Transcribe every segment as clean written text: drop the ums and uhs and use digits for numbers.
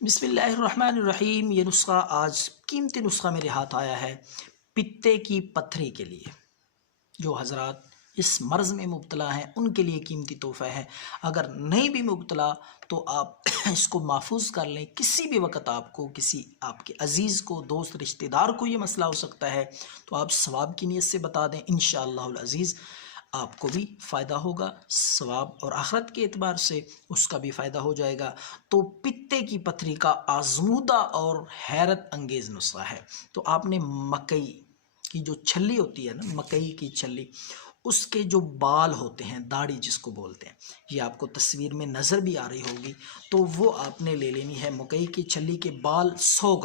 بسم اللہ الرحمن الرحیم۔ یہ نسخہ آج قیمتی نسخہ میرے ہاتھ آیا ہے پتے کی پتھری کے لیے۔ جو حضرات اس مرض میں مبتلا ہیں ان کے لیے قیمتی تحفہ ہے۔ اگر نہیں بھی مبتلا تو آپ اس کو محفوظ کر لیں۔ کسی بھی وقت آپ کو کسی آپ کے عزیز کو، دوست، رشتہ دار کو یہ مسئلہ ہو سکتا ہے تو آپ ثواب کی نیت سے بتا دیں، انشاءاللہ العزیز آپ کو بھی فائدہ ہوگا، ثواب اور آخرت کے اعتبار سے اس کا بھی فائدہ ہو جائے گا۔ تو پتے کی پتھری کا آزمودہ اور حیرت انگیز نسخہ ہے۔ تو آپ نے مکئی کی جو چھلی ہوتی ہے نا، مکئی کی چھلی، اس کے جو بال ہوتے ہیں، داڑھی جس کو بولتے ہیں، یہ آپ کو تصویر میں نظر بھی آ رہی ہوگی، تو وہ آپ نے لے لینی ہے۔ مکئی کی چھلی کے بال 100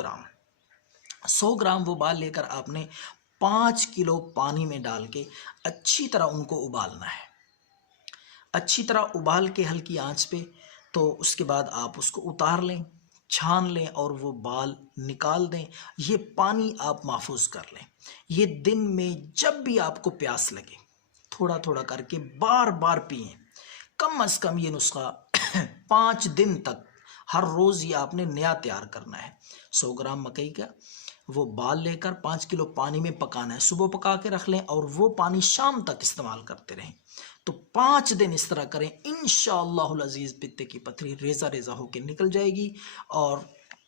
گرام وہ بال لے کر آپ نے 5 کلو پانی میں ڈال کے اچھی طرح ان کو ابالنا ہے، اچھی طرح ابال کے ہلکی آنچ پہ۔ تو اس کے بعد آپ اس کو اتار لیں، چھان لیں اور وہ بال نکال دیں۔ یہ پانی آپ محفوظ کر لیں۔ یہ دن میں جب بھی آپ کو پیاس لگے تھوڑا تھوڑا کر کے بار بار پئیں۔ کم از کم یہ نسخہ 5 دن تک ہر روز یہ آپ نے نیا تیار کرنا ہے۔ 100 گرام مکئی کا وہ بال لے کر 5 کلو پانی میں پکانا ہے۔ صبح پکا کے رکھ لیں اور وہ پانی شام تک استعمال کرتے رہیں۔ تو 5 دن اس طرح کریں، انشاءاللہ العزیز پتے کی پتھری ریزہ ریزہ ہو کے نکل جائے گی اور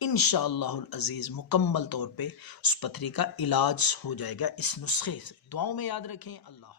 انشاءاللہ العزیز مکمل طور پہ اس پتھری کا علاج ہو جائے گا اس نسخے سے۔ دعاؤں میں یاد رکھیں۔ اللہ